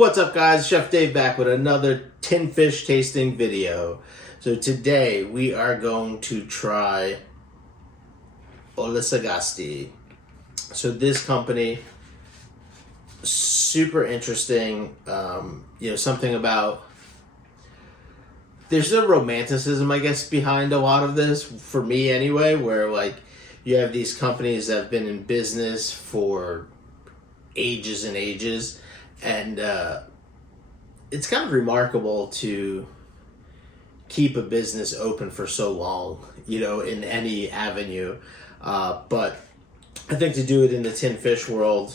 What's up, guys? Chef Dave back with another tin fish tasting video. So today we are going to try Olasagasti. So this company, super interesting. Something about, there's a romanticism, I guess, behind a lot of this, for me anyway, where like you have these companies that have been in business for ages and ages, and it's kind of remarkable to keep a business open for so long, in any avenue. But I think to do it in the tin fish world,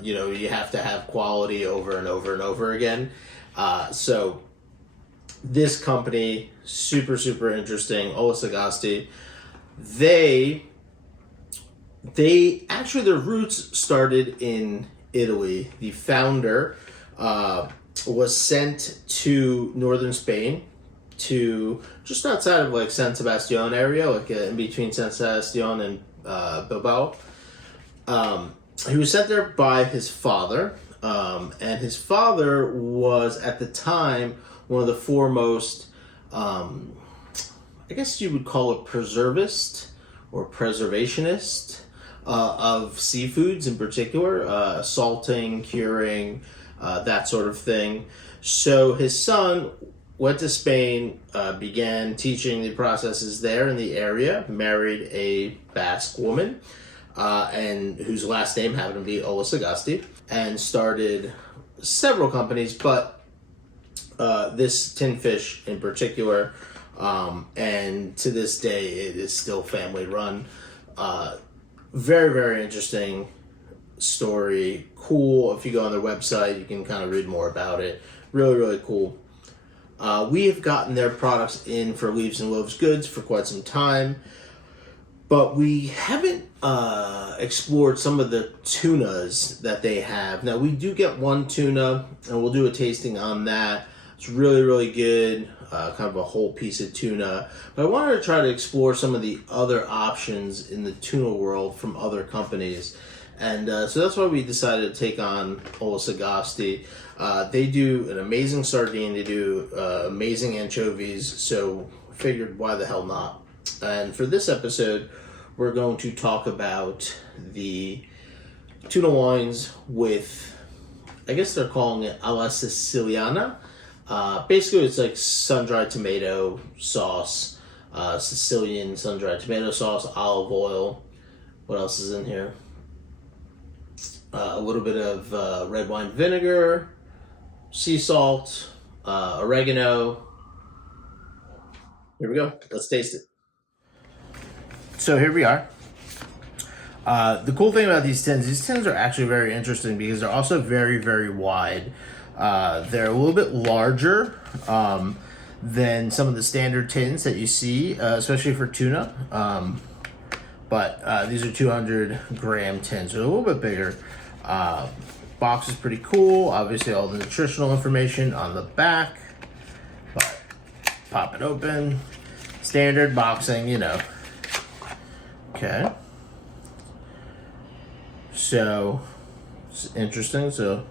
you have to have quality over and over and over again. So this company, super, super interesting, Olasagasti. They actually, their roots started in Italy. The founder was sent to northern Spain, to just outside of like San Sebastian area, like in between San Sebastian and Bilbao. He was sent there by his father, and his father was at the time one of the foremost, I guess you would call it preservist or preservationist of seafoods in particular, salting, curing, that sort of thing. So his son went to Spain, began teaching the processes there in the area, married a Basque woman, and whose last name happened to be Olasagasti, and started several companies, but this tin fish in particular, and to this day it is still family run. Very, very interesting story. Cool. If you go on their website, you can kind of read more about it. Really, really cool. We have gotten their products in for Leaves and Loaves Goods for quite some time, but we haven't explored some of the tunas that they have. Now, we do get one tuna, and we'll do a tasting on that. It's really, really good, kind of a whole piece of tuna. But I wanted to try to explore some of the other options in the tuna world from other companies. And so that's why we decided to take on Olasagasti. They do an amazing sardine. They do amazing anchovies. So figured, why the hell not? And for this episode, we're going to talk about the tuna wines with, I guess they're calling it alla Siciliana. Basically, it's like sun-dried tomato sauce, Sicilian sun-dried tomato sauce, olive oil. What else is in here? A little bit of red wine vinegar, sea salt, oregano. Here we go. Let's taste it. So here we are. The cool thing about these tins are actually very interesting because they're also very, very wide. They're a little bit larger than some of the standard tins that you see, especially for tuna. But these are 200-gram tins, so they're a little bit bigger. Box is pretty cool. Obviously, all the nutritional information on the back. But pop it open. Standard boxing, Okay. So, it's interesting. So,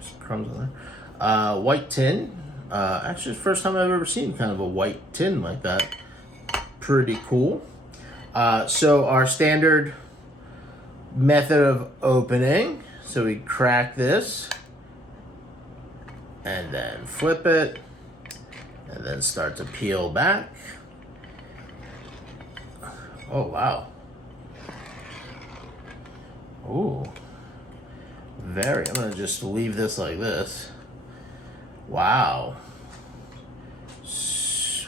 some crumbs on there. White tin. Actually, it's the first time I've ever seen kind of a white tin like that. Pretty cool. So, our standard method of opening. So, we crack this. And then flip it. And then start to peel back. Oh, wow. Ooh. I'm going to just leave this like this. Wow.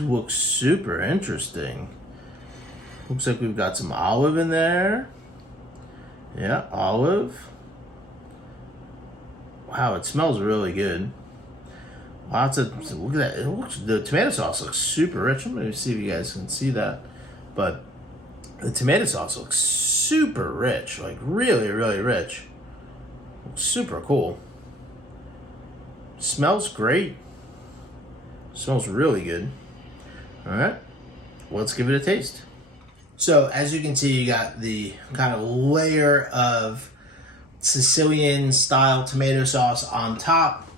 Looks super interesting. Looks like we've got some olive in there. Yeah, olive. Wow, it smells really good. Look at that. The tomato sauce looks super rich. I'm going to see if you guys can see that. But the tomato sauce looks super rich, like really, really rich. Looks super cool. Smells great. Smells really good. All right, let's give it a taste. So as you can see, you got the kind of layer of Sicilian style tomato sauce on top,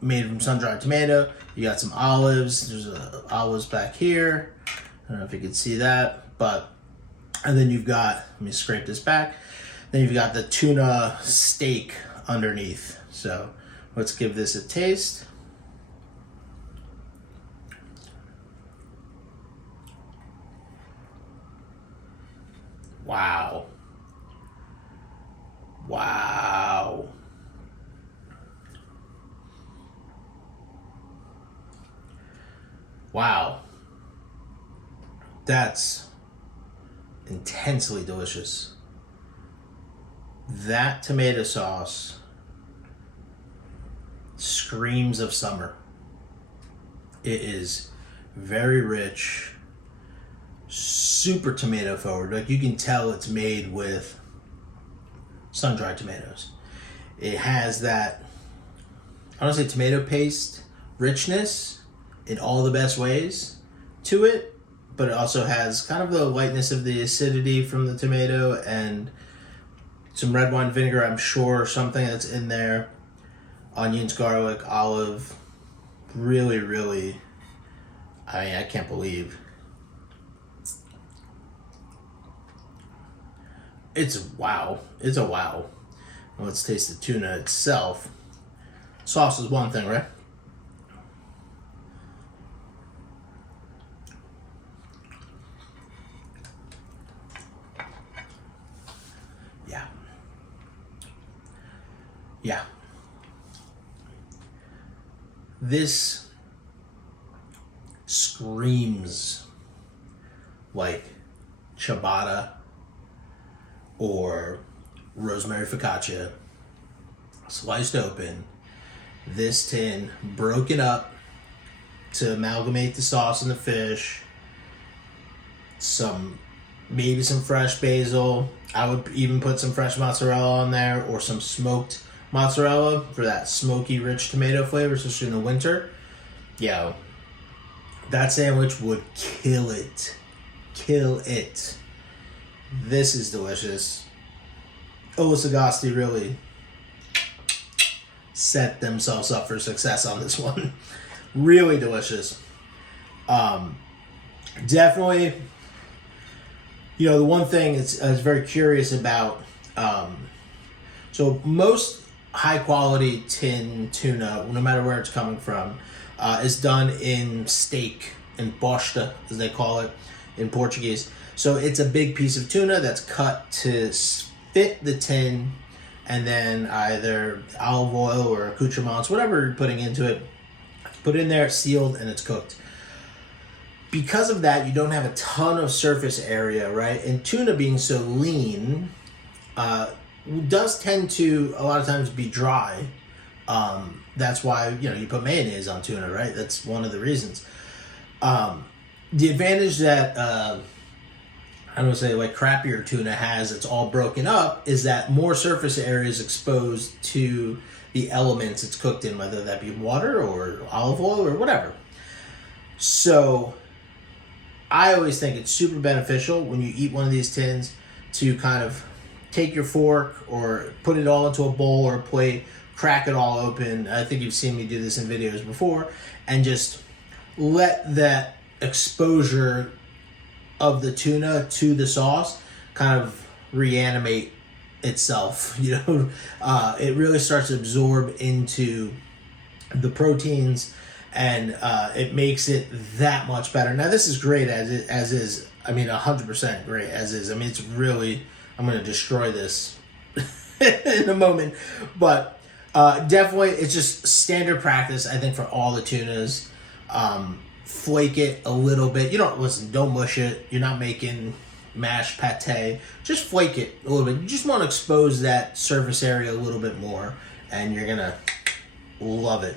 made from sun-dried tomato. You got some olives. There's olives back here. I don't know if you can see that, and then you've got, let me scrape this back. Then you've got the tuna steak underneath. So let's give this a taste. Wow. Wow. Wow. That's intensely delicious. That tomato sauce screams of summer. It is very rich, super tomato forward. Like, you can tell it's made with sun-dried tomatoes. It has that, I don't say tomato paste richness in all the best ways to it, but it also has kind of the lightness of the acidity from the tomato and some red wine vinegar, I'm sure, something that's in there. Onions, garlic, olive. Really, really, I can't believe. It's wow. It's a wow. Well, let's taste the tuna itself. Sauce is one thing, right? Yeah. Yeah. This screams like ciabatta or rosemary focaccia, sliced open. This tin broken up to amalgamate the sauce and the fish. Maybe some fresh basil. I would even put some fresh mozzarella on there, or some smoked mozzarella for that smoky, rich tomato flavor, especially in the winter. Yo, that sandwich would kill it. Kill it. This is delicious. Olasagasti really set themselves up for success on this one. Really delicious. Definitely, the one thing I was very curious about, so most high quality tin tuna, no matter where it's coming from, is done in steak, in bosta, as they call it in Portuguese. So it's a big piece of tuna that's cut to fit the tin, and then either olive oil or accoutrements, whatever you're putting into it, put in there, sealed, and it's cooked. Because of that, you don't have a ton of surface area, right? And tuna being so lean, does tend to, a lot of times, be dry. That's why, you put mayonnaise on tuna, right? That's one of the reasons. The advantage that, I don't say like crappier tuna has, it's all broken up, is that more surface area is exposed to the elements it's cooked in, whether that be water or olive oil or whatever. So I always think it's super beneficial when you eat one of these tins to kind of take your fork or put it all into a bowl or a plate, crack it all open. I think you've seen me do this in videos before, and just let that exposure of the tuna to the sauce kind of reanimate itself. It really starts to absorb into the proteins, and it makes it that much better. Now, this is great as is. I mean, 100% great as is. I mean, it's really, I'm going to destroy this in a moment, but definitely it's just standard practice, I think, for all the tunas. Flake it a little bit. Don't mush it. You're not making mashed pate. Just flake it a little bit. You just want to expose that surface area a little bit more, and you're going to love it.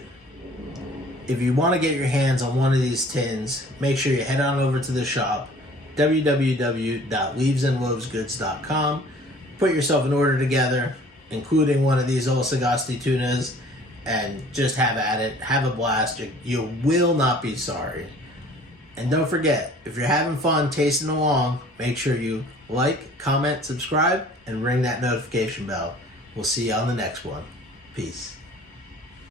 If you want to get your hands on one of these tins, make sure you head on over to the shop, www.leavesandloavesgoods.com. Put yourself an order together, including one of these Olasagasti tunas, and just have at it. Have a blast. You will not be sorry. And don't forget, if you're having fun tasting along, make sure you like, comment, subscribe, and ring that notification bell. We'll see you on the next one. Peace.